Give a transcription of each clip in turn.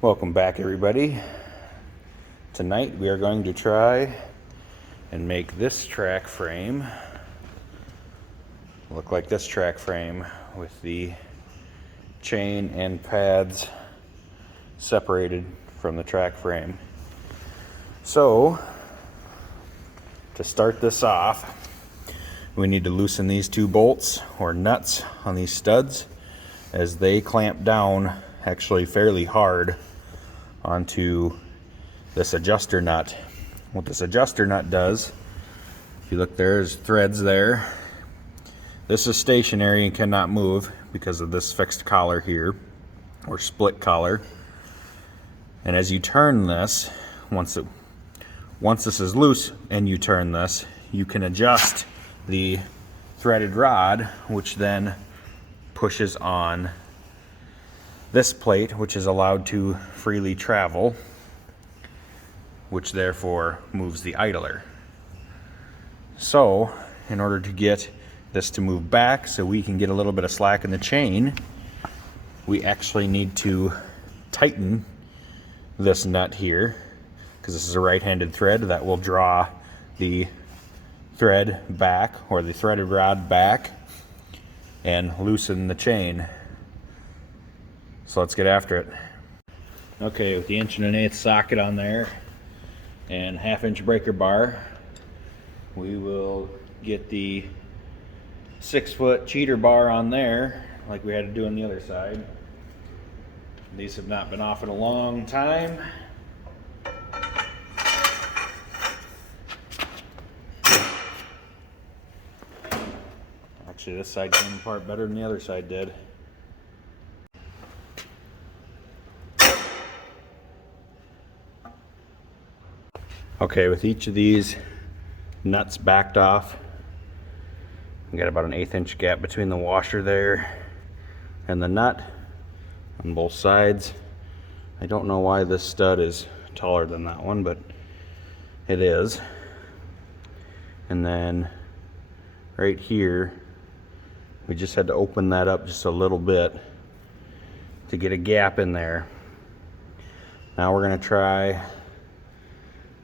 Welcome back, everybody. Tonight we are going to try and make this track frame look like this track frame with the chain and pads separated from the track frame. So to start this off, we need to loosen these two bolts or nuts on these studs as they clamp down actually fairly hard onto this adjuster nut. What this adjuster nut does, if you look, there's threads there. This is stationary and cannot move because of this fixed collar here, or split collar. And as you turn this, once this is loose and you turn this, you can adjust the threaded rod, which then pushes on this plate, which is allowed to freely travel, which therefore moves the idler. So in order to get this to move back so we can get a little bit of slack in the chain, we actually need to tighten this nut here, because this is a right-handed thread that will draw the thread back, or the threaded rod back, and loosen the chain. So let's get after it. Okay, with the 1 1/8" socket on there and 1/2" breaker bar, we will get the 6-foot cheater bar on there like we had to do on the other side. These have not been off in a long time. Actually, this side came apart better than the other side did. Okay, with each of these nuts backed off, we got about an 1/8" gap between the washer there and the nut on both sides. I don't know why this stud is taller than that one, but it is. And then right here, we just had to open that up just a little bit to get a gap in there. Now we're going to try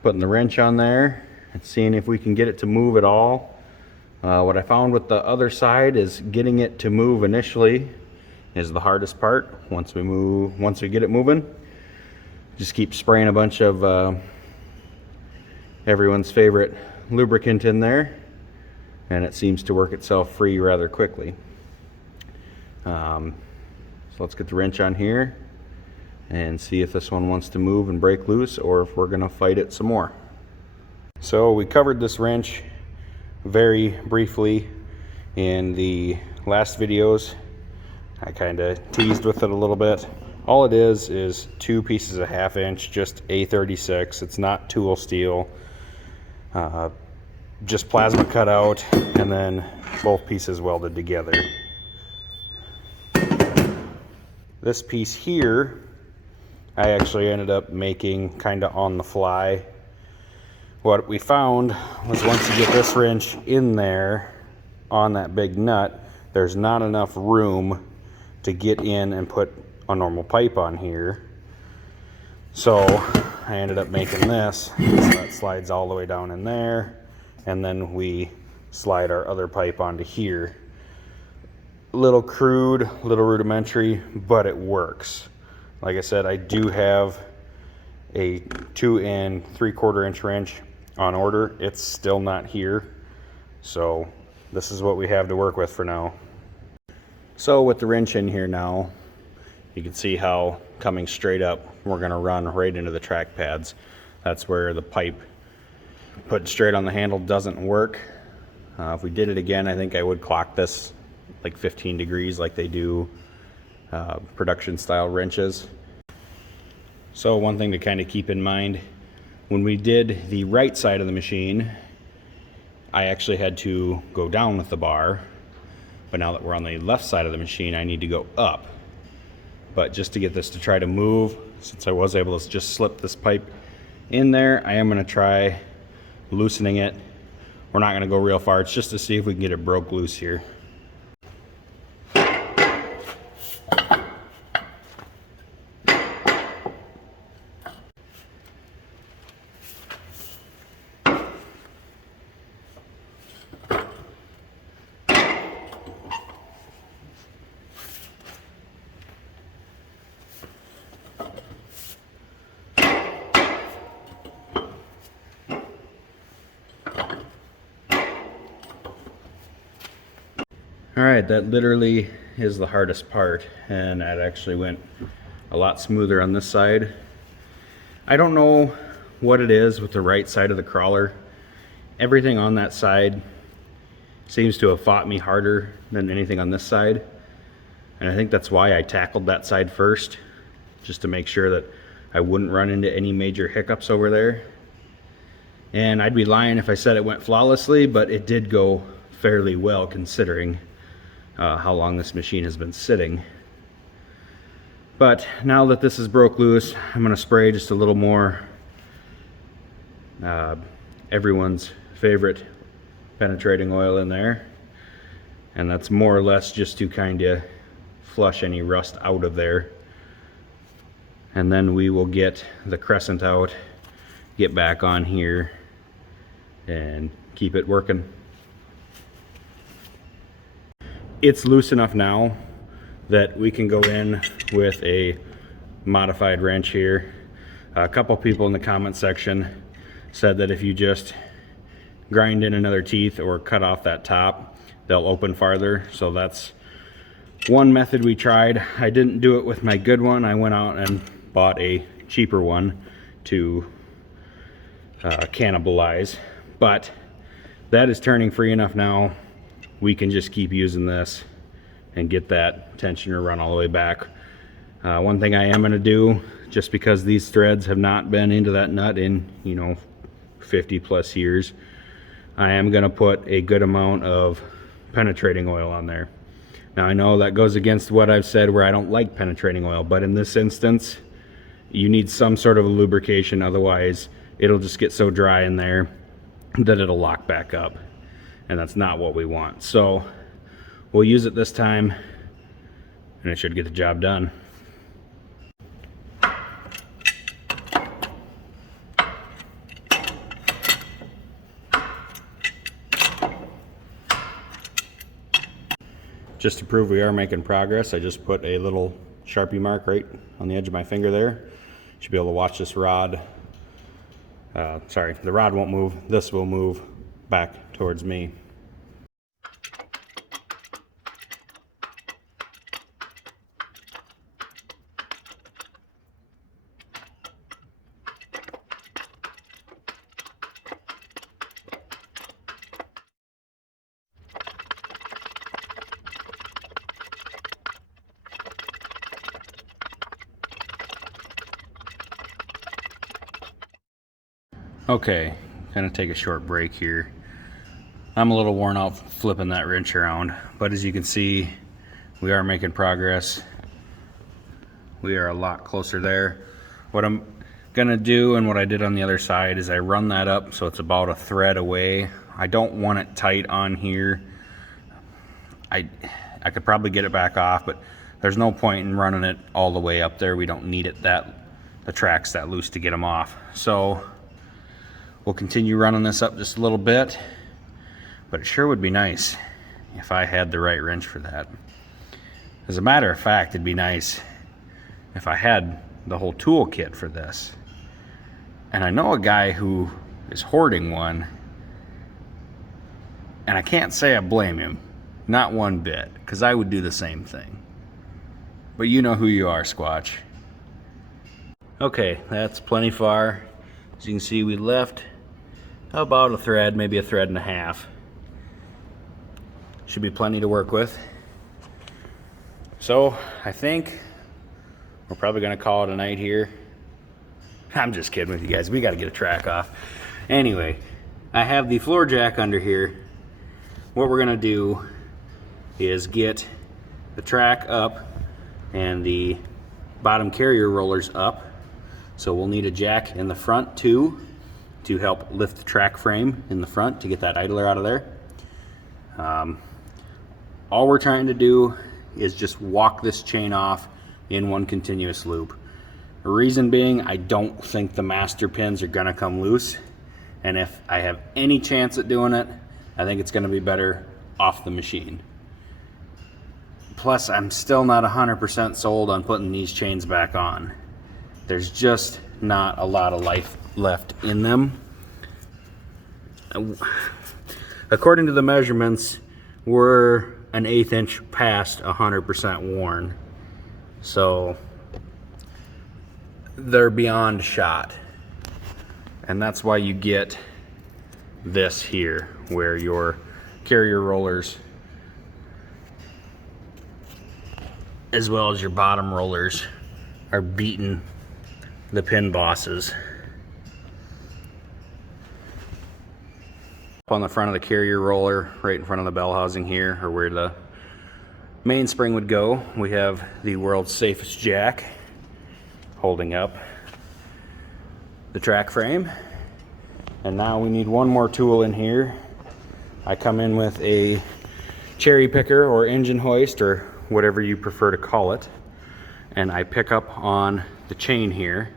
putting the wrench on there and seeing if we can get it to move at all. What I found with the other side is getting it to move initially is the hardest part. Once we get it moving, just keep spraying a bunch of everyone's favorite lubricant in there, and it seems to work itself free rather quickly. So let's get the wrench on here and see if this one wants to move and break loose, or if we're gonna fight it some more. So we covered this wrench very briefly in the last videos. I kind of teased with it a little bit. All it is 2 pieces of 1/2", just A36. It's not tool steel, just plasma cut out, and then both pieces welded together. This piece here, I actually ended up making kind of on the fly. What we found was once you get this wrench in there on that big nut, there's not enough room to get in and put a normal pipe on here. So I ended up making this, so that slides all the way down in there, and then we slide our other pipe onto here. A little crude, a little rudimentary, but it works. Like I said, I do have a 2 3/4" wrench on order. It's still not here, so this is what we have to work with for now. So with the wrench in here now, you can see how coming straight up, we're going to run right into the track pads. That's where the pipe put straight on the handle doesn't work. If we did it again, I think I would clock this like 15 degrees like they do production style wrenches. So one thing to kind of keep in mind, when we did the right side of the machine, I actually had to go down with the bar, but now that we're on the left side of the machine, I need to go up. But just to get this to try to move, since I was able to just slip this pipe in there, I am going to try loosening it. We're not going to go real far, it's just to see if we can get it broke loose here. All right, that literally is the hardest part, and it actually went a lot smoother on this side. I don't know what it is with the right side of the crawler. Everything on that side seems to have fought me harder than anything on this side. And I think that's why I tackled that side first, just to make sure that I wouldn't run into any major hiccups over there. And I'd be lying if I said it went flawlessly, but it did go fairly well considering how long this machine has been sitting. But now that this is broke loose, I'm going to spray just a little more everyone's favorite penetrating oil in there, and that's more or less just to kind of flush any rust out of there. And then we will get the crescent out, get back on here, and keep it working. It's loose enough now that we can go in with a modified wrench here. A couple people in the comment section said that if you just grind in another teeth or cut off that top, they'll open farther. So that's one method we tried. I didn't do it with my good one. I went out and bought a cheaper one to cannibalize, but that is turning free enough now. We can just keep using this and get that tensioner run all the way back. One thing I am going to do, just because these threads have not been into that nut in 50 plus years, I am going to put a good amount of penetrating oil on there. Now I know that goes against what I've said where I don't like penetrating oil, but in this instance you need some sort of a lubrication, otherwise it'll just get so dry in there that it'll lock back up, and that's not what we want. So we'll use it this time and it should get the job done. Just to prove we are making progress, I just put a little Sharpie mark right on the edge of my finger there. Should be able to watch this rod. Sorry, the rod won't move. This will move back towards me. Okay, gonna take a short break here. I'm a little worn out flipping that wrench around, but as you can see, we are making progress. We are a lot closer there. What I'm gonna do, and what I did on the other side, is I run that up so it's about a thread away. I don't want it tight on here. I could probably get it back off, but there's no point in running it all the way up there. We don't need it the track's that loose to get them off. So we'll continue running this up just a little bit, but it sure would be nice if I had the right wrench for that. As a matter of fact, it'd be nice if I had the whole tool kit for this. And I know a guy who is hoarding one, and I can't say I blame him, not one bit, because I would do the same thing. But you know who you are, Squatch. Okay, that's plenty far. As you can see, we left about a thread, maybe a thread and a half. Should be plenty to work with. So I think we're probably gonna call it a night here. I'm just kidding with you guys. We gotta get a track off. Anyway, I have the floor jack under here. What we're gonna do is get the track up and the bottom carrier rollers up. So we'll need a jack in the front too, to help lift the track frame in the front to get that idler out of there. All we're trying to do is just walk this chain off in one continuous loop. The reason being, I don't think the master pins are gonna come loose, and if I have any chance at doing it, I think it's gonna be better off the machine. Plus, I'm still not 100% sold on putting these chains back on. There's just not a lot of life left in them. According to the measurements, we're an 1/8 inch past 100% worn. So they're beyond shot. And that's why you get this here, where your carrier rollers as well as your bottom rollers are beating the pin bosses. On the front of the carrier roller, right in front of the bell housing here, or where the mainspring would go, we have the world's safest jack holding up the track frame. And now we need one more tool in here. I come in with a cherry picker or engine hoist, or whatever you prefer to call it, and I pick up on the chain here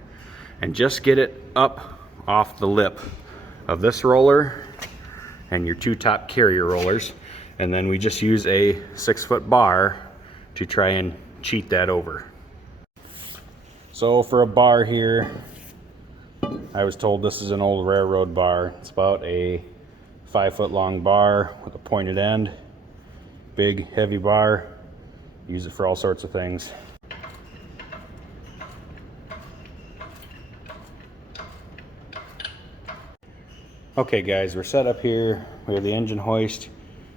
and just get it up off the lip of this roller and your two top carrier rollers, and then we just use a 6-foot bar to try and cheat that over. So for a bar here, I was told this is an old railroad bar. It's about a 5-foot long bar with a pointed end. Big, heavy bar. Use it for all sorts of things. Okay guys, we're set up here. We have the engine hoist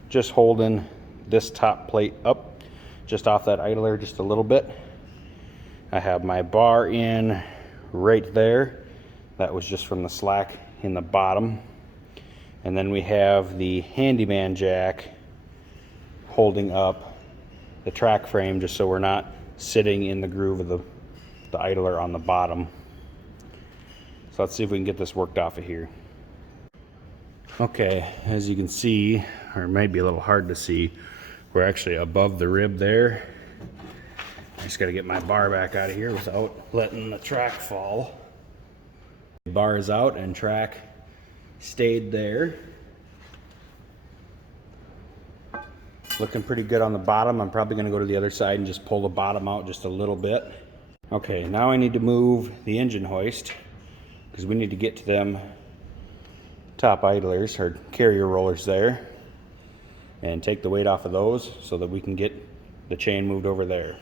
just holding this top plate up just off that idler just a little bit. I have my bar in right there. That was just from the slack in the bottom. And then we have the handyman jack holding up the track frame just so we're not sitting in the groove of the idler on the bottom. So let's see if we can get this worked off of here. Okay, as you can see, or it might be a little hard to see, we're actually above the rib there. I just got to get my bar back out of here without letting the track fall. The bar is out and track stayed there. Looking pretty good on the bottom. I'm probably going to go to the other side and just pull the bottom out just a little bit. Okay, now I need to move the engine hoist because we need to get to them top idlers or carrier rollers there and take the weight off of those so that we can get the chain moved over there.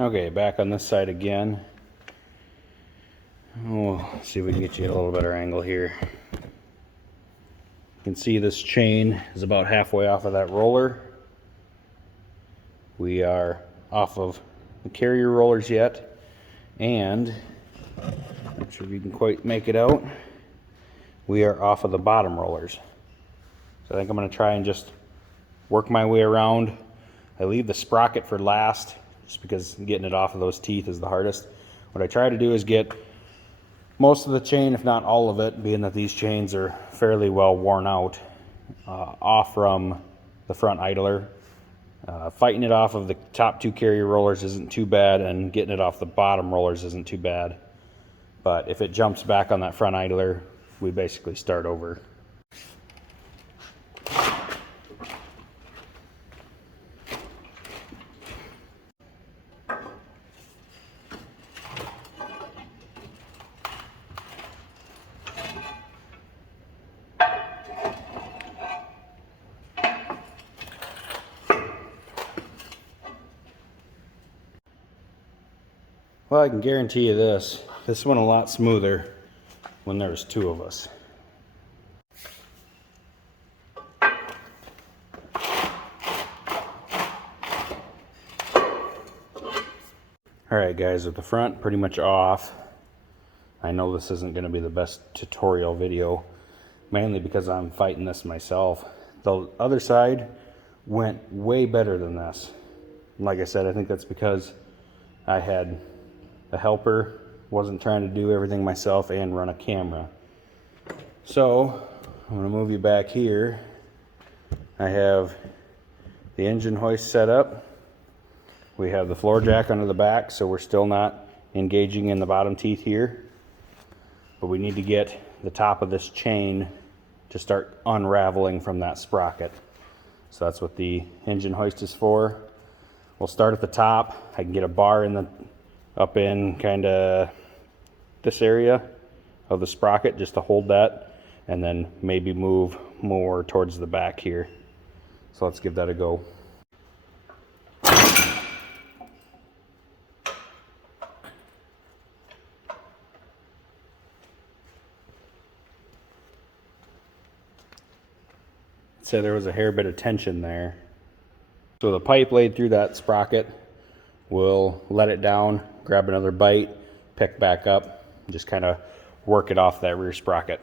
Okay, back on this side again. Oh, see if we can get you a little better angle here. You can see this chain is about halfway off of that roller. We are off of the carrier rollers yet, and not sure if you can quite make it out, we are off of the bottom rollers. So I think I'm going to try and just work my way around. I leave the sprocket for last just because getting it off of those teeth is the hardest. What I try to do is get most of the chain, if not all of it, being that these chains are fairly well worn out, off from the front idler. Fighting it off of the top two carrier rollers isn't too bad, and getting it off the bottom rollers isn't too bad. But if it jumps back on that front idler, we basically start over. Well, I can guarantee you this went a lot smoother when there was two of us. Alright guys, with the front pretty much off, I know this isn't going to be the best tutorial video, mainly because I'm fighting this myself. The other side went way better than this. Like I said, I think that's because I had a helper, wasn't trying to do everything myself and run a camera. So I'm going to move you back here. I have the engine hoist set up. We have the floor jack under the back, so we're still not engaging in the bottom teeth here. But we need to get the top of this chain to start unraveling from that sprocket. So that's what the engine hoist is for. We'll start at the top. I can get a bar in the up in kind of this area of the sprocket just to hold that, and then maybe move more towards the back here. So let's give that a go. So there was a hair bit of tension there. So the pipe laid through that sprocket, we'll let it down, grab another bite, pick back up, just kind of work it off that rear sprocket.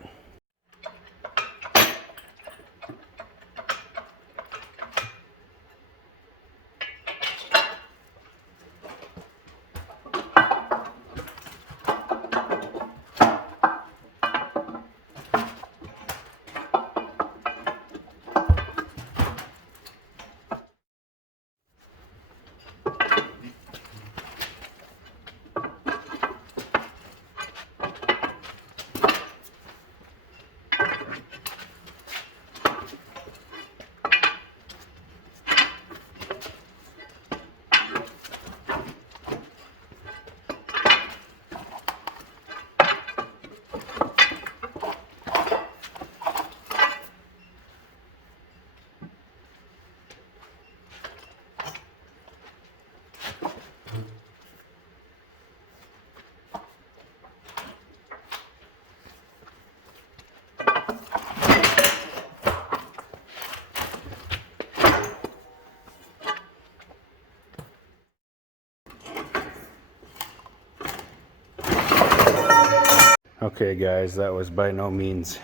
Okay guys, that was by no means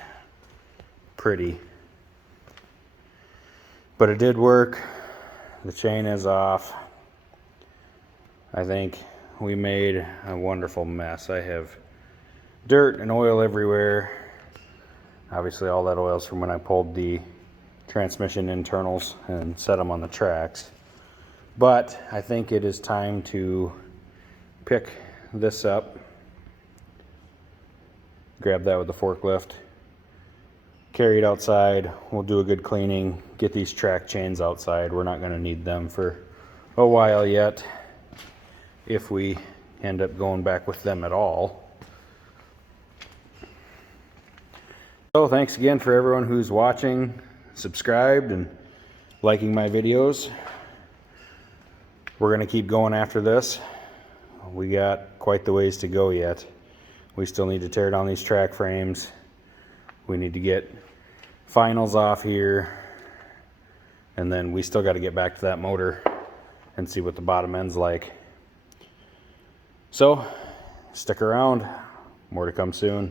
pretty, but it did work. The chain is off. I think we made a wonderful mess. I have dirt and oil everywhere. Obviously all that oil's from when I pulled the transmission internals and set them on the tracks. But I think it is time to pick this up, grab that with the forklift, carry it outside. We'll do a good cleaning, get these track chains outside. We're not going to need them for a while yet, if we end up going back with them at all. So thanks again for everyone who's watching, subscribed, and liking my videos. We're going to keep going after this. We got quite the ways to go yet. We still need to tear down these track frames. We need to get finals off here. And then we still got to get back to that motor and see what the bottom end's like. So, stick around. More to come soon.